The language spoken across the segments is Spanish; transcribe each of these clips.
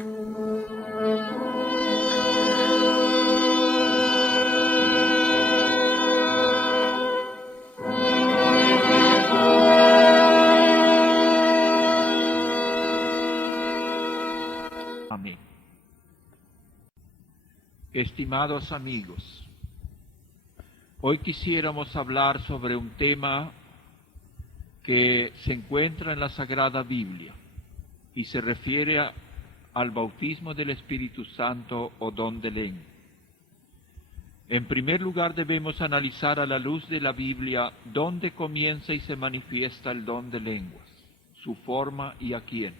Amén. Estimados amigos, hoy quisiéramos hablar sobre un tema que se encuentra en la Sagrada Biblia y se refiere al bautismo del Espíritu Santo o don de lengua. En primer lugar debemos analizar a la luz de la Biblia dónde comienza y se manifiesta el don de lenguas, su forma y a quién.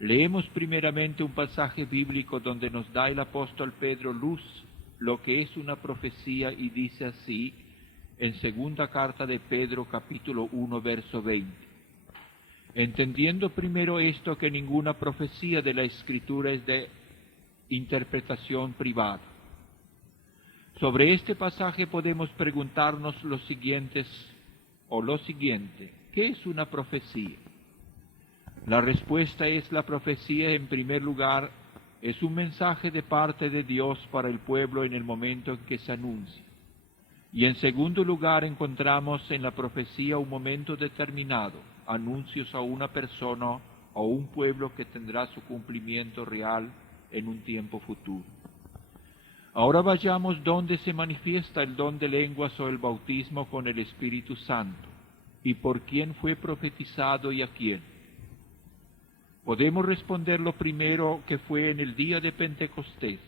Leemos primeramente un pasaje bíblico donde nos da el apóstol Pedro luz lo que es una profecía y dice así en segunda carta de Pedro capítulo 1 verso 20. Entendiendo primero esto, que ninguna profecía de la Escritura es de interpretación privada. Sobre este pasaje podemos preguntarnos lo siguiente, ¿qué es una profecía? La respuesta es: la profecía, en primer lugar, es un mensaje de parte de Dios para el pueblo en el momento en que se anuncia. Y en segundo lugar, encontramos en la profecía un momento determinado, anuncios a una persona o un pueblo que tendrá su cumplimiento real en un tiempo futuro. Ahora vayamos donde se manifiesta el don de lenguas o el bautismo con el Espíritu Santo, y por quién fue profetizado y a quién. Podemos responder lo primero, que fue en el día de Pentecostés.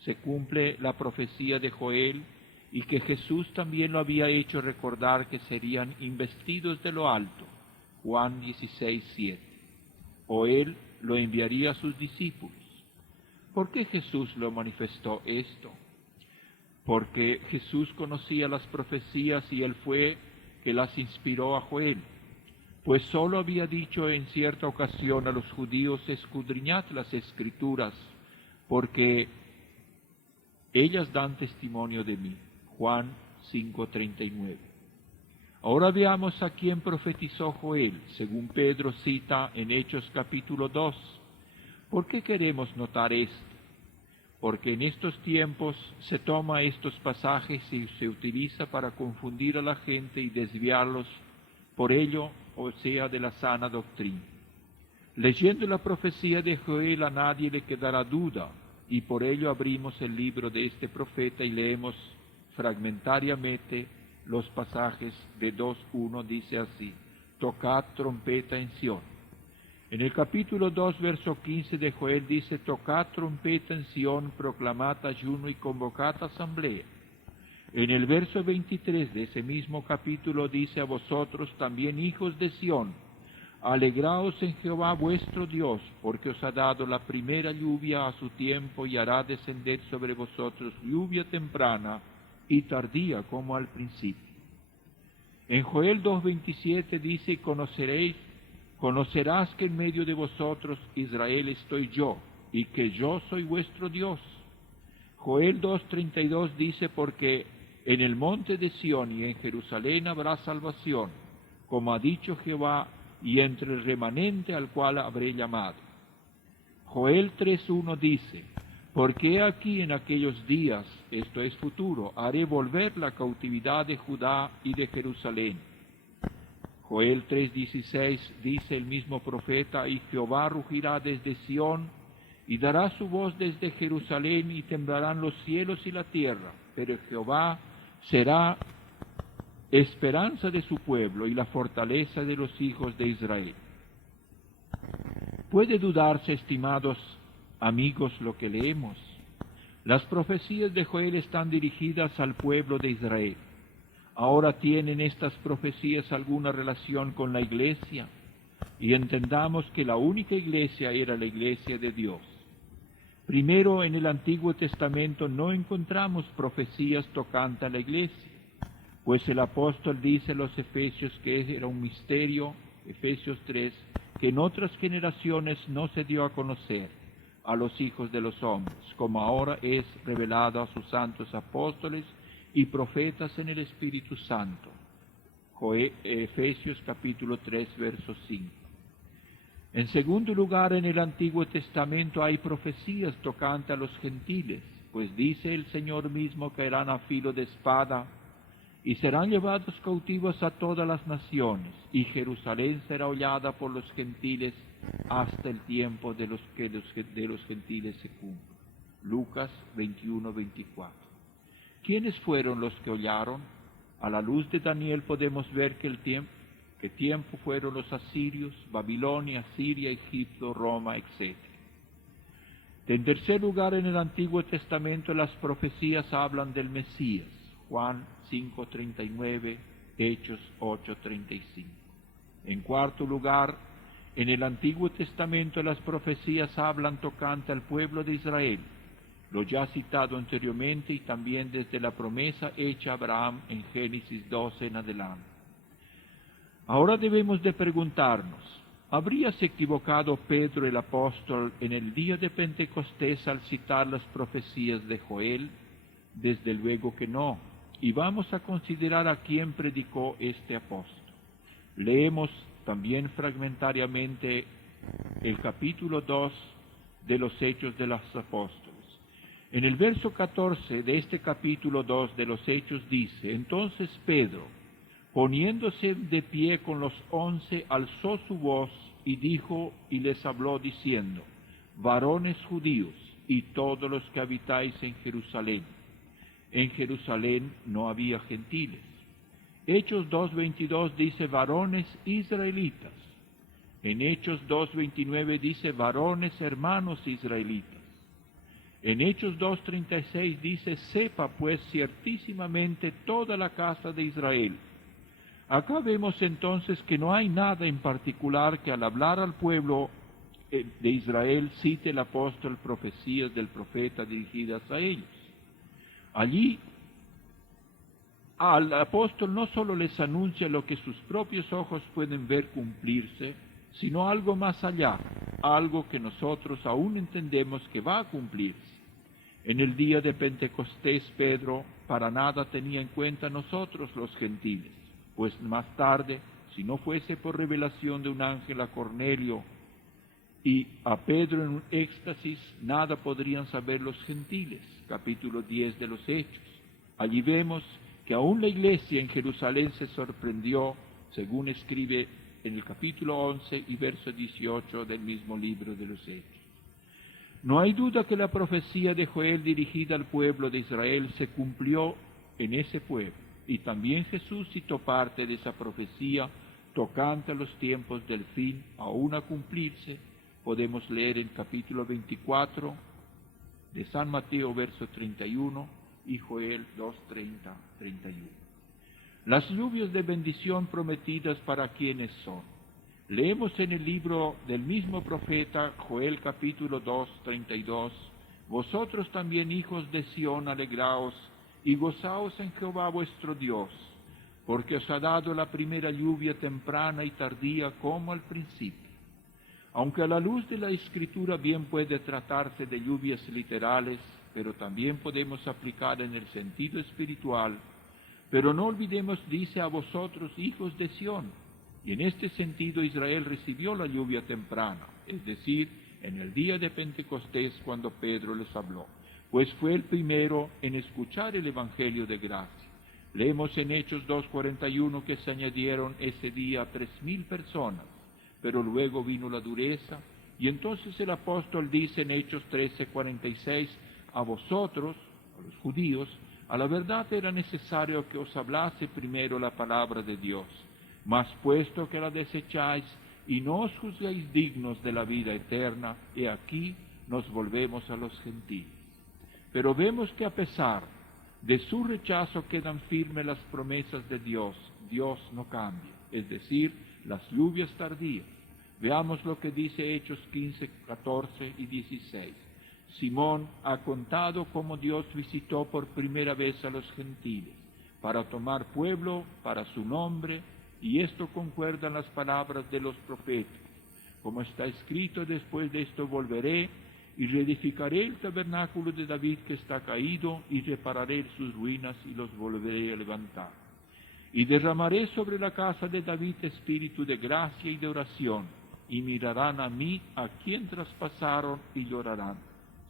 Se cumple la profecía de Joel, y que Jesús también lo había hecho recordar, que serían investidos de lo alto, Juan 16:7. O Él lo enviaría a sus discípulos. ¿Por qué Jesús lo manifestó esto? Porque Jesús conocía las profecías y Él fue que las inspiró a Joel. Pues sólo había dicho en cierta ocasión a los judíos: escudriñad las Escrituras, porque ellas dan testimonio de mí. Juan 5:39. Ahora veamos a quién profetizó Joel, según Pedro cita en Hechos capítulo 2. ¿Por qué queremos notar esto? Porque en estos tiempos se toma estos pasajes y se utiliza para confundir a la gente y desviarlos por ello, o sea, de la sana doctrina. Leyendo la profecía de Joel a nadie le quedará duda, y por ello abrimos el libro de este profeta y leemos fragmentariamente los pasajes de 2:1, dice así: tocad trompeta en Sión. En el capítulo 2, verso 15 de Joel dice: tocad trompeta en Sión, proclamad ayuno y convocad asamblea. En el verso 23 de ese mismo capítulo dice: a vosotros también, hijos de Sión, alegraos en Jehová vuestro Dios, porque os ha dado la primera lluvia a su tiempo, y hará descender sobre vosotros lluvia temprana y tardía como al principio. En Joel 2:27 dice: conocerás que en medio de vosotros, Israel, estoy yo, y que yo soy vuestro Dios. Joel 2:32 dice: porque en el monte de Sión y en Jerusalén habrá salvación, como ha dicho Jehová, y entre el remanente al cual habré llamado. Joel 3:1 dice: porque aquí en aquellos días, esto es futuro, haré volver la cautividad de Judá y de Jerusalén. Joel 3:16 dice el mismo profeta: y Jehová rugirá desde Sión, y dará su voz desde Jerusalén, y temblarán los cielos y la tierra, pero Jehová será esperanza de su pueblo y la fortaleza de los hijos de Israel. Puede dudarse, estimados amigos, lo que leemos. Las profecías de Joel están dirigidas al pueblo de Israel. Ahora, ¿tienen estas profecías alguna relación con la iglesia? Y entendamos que la única iglesia era la iglesia de Dios. Primero, en el Antiguo Testamento no encontramos profecías tocante a la iglesia, pues el apóstol dice a los Efesios que era un misterio, Efesios 3, que en otras generaciones no se dio a conocer a los hijos de los hombres, como ahora es revelado a sus santos apóstoles y profetas en el Espíritu Santo. Efesios capítulo 3, verso 5. En segundo lugar, en el Antiguo Testamento hay profecías tocantes a los gentiles, pues dice el Señor mismo que irán a filo de espada y serán llevados cautivos a todas las naciones, y Jerusalén será hollada por los gentiles hasta el tiempo de los gentiles se cumpla. Lucas 21-24. ¿Quiénes fueron los que hollaron? A la luz de Daniel podemos ver que tiempo fueron los asirios, Babilonia, Siria, Egipto, Roma, etc. En tercer lugar, en el Antiguo Testamento las profecías hablan del Mesías, Juan 5:39, Hechos 8:35. En cuarto lugar, en el Antiguo Testamento las profecías hablan tocante al pueblo de Israel, lo ya citado anteriormente y también desde la promesa hecha a Abraham en Génesis 12 en adelante. Ahora debemos de preguntarnos, ¿habríase equivocado Pedro el apóstol en el día de Pentecostés al citar las profecías de Joel? Desde luego que no, y vamos a considerar a quién predicó este apóstol. Leemos también fragmentariamente el capítulo 2 de los Hechos de los Apóstoles. En el verso 14 de este capítulo 2 de los Hechos dice: entonces Pedro, poniéndose de pie con los 11, alzó su voz y dijo y les habló diciendo: varones judíos y todos los que habitáis en Jerusalén. En Jerusalén no había gentiles. Hechos 2:22 dice varones israelitas. En Hechos 2:29 dice varones hermanos israelitas. En Hechos 2:36 dice: sepa pues ciertísimamente toda la casa de Israel. Acá vemos entonces que no hay nada en particular que al hablar al pueblo de Israel cite el apóstol profecías del profeta dirigidas a ellos. Allí al apóstol no solo les anuncia lo que sus propios ojos pueden ver cumplirse, sino algo más allá, algo que nosotros aún entendemos que va a cumplirse. En el día de Pentecostés, Pedro para nada tenía en cuenta a nosotros los gentiles, pues más tarde, si no fuese por revelación de un ángel a Cornelio y a Pedro en un éxtasis, nada podrían saber los gentiles. Capítulo 10 de los Hechos. Allí vemos que aún la iglesia en Jerusalén se sorprendió, según escribe en el capítulo 11 y verso 18 del mismo libro de los Hechos. No hay duda que la profecía de Joel dirigida al pueblo de Israel se cumplió en ese pueblo, y también Jesús citó parte de esa profecía tocante a los tiempos del fin aún a cumplirse. Podemos leer en capítulo 24 de San Mateo, verso 31, y Joel 2:30-31. Las lluvias de bendición prometidas para quienes son. Leemos en el libro del mismo profeta Joel capítulo 2:32: vosotros también, hijos de Sión, alegraos y gozaos en Jehová vuestro Dios, porque os ha dado la primera lluvia temprana y tardía como al principio. Aunque a la luz de la Escritura bien puede tratarse de lluvias literales, pero también podemos aplicar en el sentido espiritual. Pero no olvidemos, dice, a vosotros, hijos de Sión, y en este sentido Israel recibió la lluvia temprana, es decir, en el día de Pentecostés cuando Pedro les habló, pues fue el primero en escuchar el Evangelio de gracia. Leemos en Hechos 2:41 que se añadieron ese día 3,000 personas, pero luego vino la dureza, y entonces el apóstol dice en Hechos 13:46, a vosotros, a los judíos, a la verdad era necesario que os hablase primero la palabra de Dios, mas puesto que la desecháis y no os juzgáis dignos de la vida eterna, he aquí nos volvemos a los gentiles. Pero vemos que a pesar de su rechazo quedan firmes las promesas de Dios. Dios no cambia, es decir, las lluvias tardías. Veamos lo que dice Hechos 15, 14 y 16. Simón ha contado cómo Dios visitó por primera vez a los gentiles para tomar pueblo para su nombre, y esto concuerda en las palabras de los profetas. Como está escrito, después de esto volveré y reedificaré el tabernáculo de David que está caído, y repararé sus ruinas y los volveré a levantar. Y derramaré sobre la casa de David espíritu de gracia y de oración, y mirarán a mí, a quien traspasaron, y llorarán.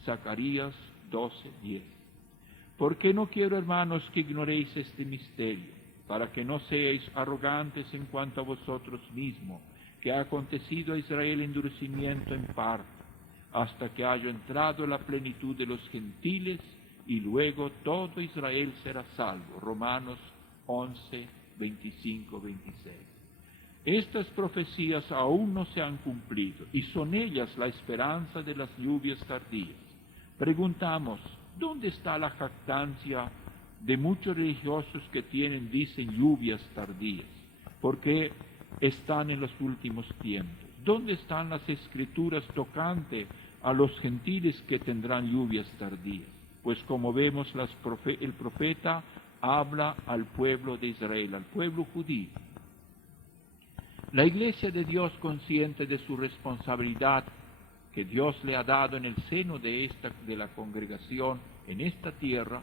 Zacarías 12:10. Porque no quiero, hermanos, que ignoréis este misterio, para que no seáis arrogantes en cuanto a vosotros mismos, que ha acontecido a Israel endurecimiento en parte, hasta que haya entrado la plenitud de los gentiles, y luego todo Israel será salvo. Romanos 11:25-26. Estas profecías aún no se han cumplido, y son ellas la esperanza de las lluvias tardías. Preguntamos, ¿dónde está la jactancia de muchos religiosos que dicen lluvias tardías? Porque están en los últimos tiempos. ¿Dónde están las escrituras tocantes a los gentiles que tendrán lluvias tardías? Pues como vemos, el profeta habla al pueblo de Israel, al pueblo judío. La Iglesia de Dios, consciente de su responsabilidad que Dios le ha dado en el seno de la congregación en esta tierra,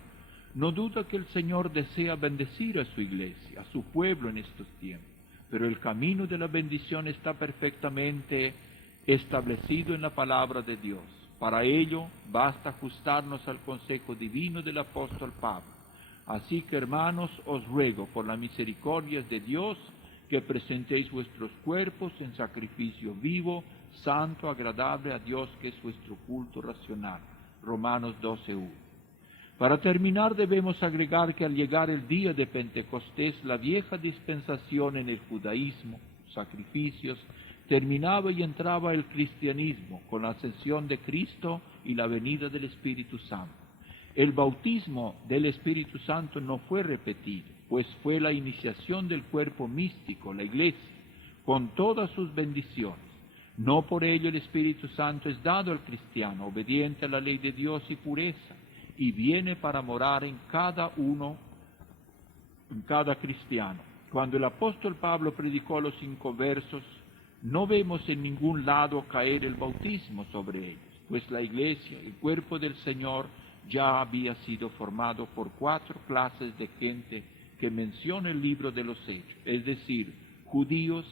no duda que el Señor desea bendecir a su Iglesia, a su pueblo en estos tiempos, pero el camino de la bendición está perfectamente establecido en la palabra de Dios. Para ello basta ajustarnos al consejo divino del apóstol Pablo. Así que, hermanos, os ruego por la misericordia de Dios que presentéis vuestros cuerpos en sacrificio vivo, santo, agradable a Dios, que es vuestro culto racional. Romanos 12:1. Para terminar, debemos agregar que al llegar el día de Pentecostés, la vieja dispensación en el judaísmo, sacrificios, terminaba y entraba el cristianismo con la ascensión de Cristo y la venida del Espíritu Santo. El bautismo del Espíritu Santo no fue repetido, pues fue la iniciación del cuerpo místico, la Iglesia, con todas sus bendiciones. No por ello el Espíritu Santo es dado al cristiano, obediente a la ley de Dios y pureza, y viene para morar en cada cristiano. Cuando el apóstol Pablo predicó los inconversos, no vemos en ningún lado caer el bautismo sobre ellos, pues la Iglesia, el cuerpo del Señor, ya había sido formado por 4 clases de gente que menciona el libro de los Hechos, es decir, judíos,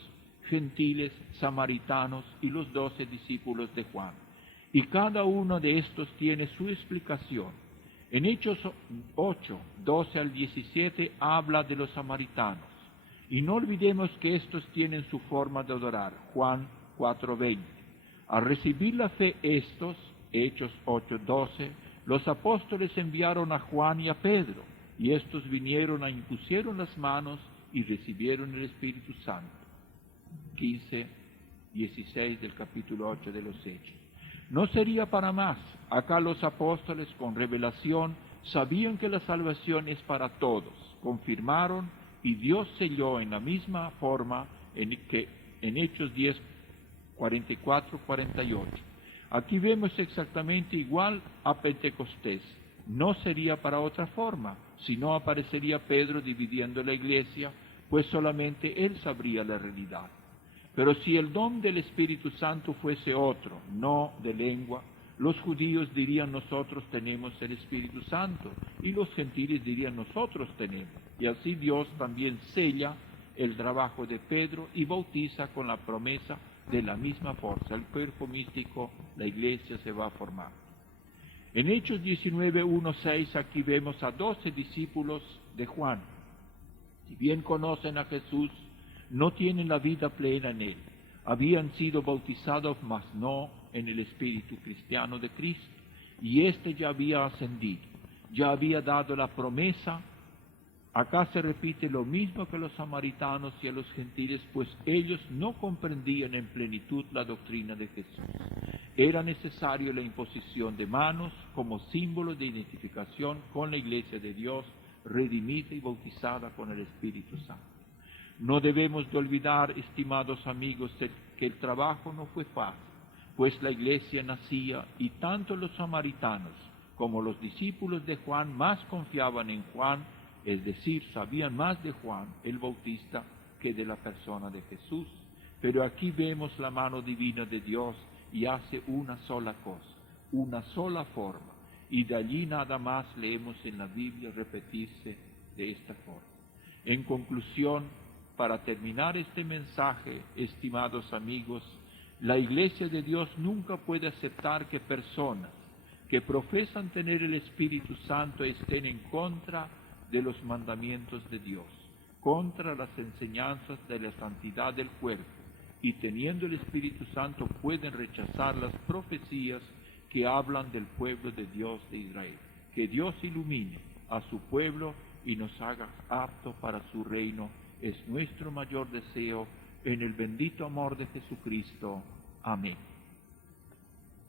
gentiles, samaritanos y los 12 discípulos de Juan. Y cada uno de estos tiene su explicación. En Hechos 8, 12 al 17 habla de los samaritanos. Y no olvidemos que estos tienen su forma de adorar. Juan 4:20. Al recibir la fe estos, Hechos 8:12, los apóstoles enviaron a Juan y a Pedro, y estos vinieron impusieron las manos y recibieron el Espíritu Santo. 15:16 del capítulo 8 de los Hechos. No sería para más. Acá los apóstoles, con revelación, sabían que la salvación es para todos. Confirmaron y Dios selló en la misma forma que en Hechos 10, 44, 48. Aquí vemos exactamente igual a Pentecostés. No sería para otra forma, sino aparecería Pedro dividiendo la iglesia, pues solamente él sabría la realidad. Pero si el don del Espíritu Santo fuese otro, no de lengua, los judíos dirían nosotros tenemos el Espíritu Santo, y los gentiles dirían nosotros tenemos. Y así Dios también sella el trabajo de Pedro y bautiza con la promesa de la misma fuerza. El cuerpo místico, la iglesia se va a formar. En Hechos 19:1-6 aquí vemos a 12 discípulos de Juan. Si bien conocen a Jesús, no tienen la vida plena en él. Habían sido bautizados, mas no en el espíritu cristiano de Cristo. Y éste ya había ascendido, ya había dado la promesa. Acá se repite lo mismo que a los samaritanos y a los gentiles, pues ellos no comprendían en plenitud la doctrina de Jesús. Era necesario la imposición de manos como símbolo de identificación con la iglesia de Dios, redimida y bautizada con el Espíritu Santo. No debemos de olvidar, estimados amigos, que el trabajo no fue fácil, pues la iglesia nacía y tanto los samaritanos como los discípulos de Juan más confiaban en Juan, es decir, sabían más de Juan el Bautista que de la persona de Jesús. Pero aquí vemos la mano divina de Dios y hace una sola cosa, una sola forma, y de allí nada más leemos en la Biblia repetirse de esta forma. En conclusión, para terminar este mensaje, estimados amigos, La Iglesia de Dios nunca puede aceptar que personas que profesan tener el Espíritu Santo estén en contra de los mandamientos de Dios, contra las enseñanzas de la santidad del cuerpo, y teniendo el Espíritu Santo pueden rechazar las profecías que hablan del pueblo de Dios de Israel. Que Dios ilumine a su pueblo y nos haga aptos para su reino, es nuestro mayor deseo, en el bendito amor de Jesucristo. Amén.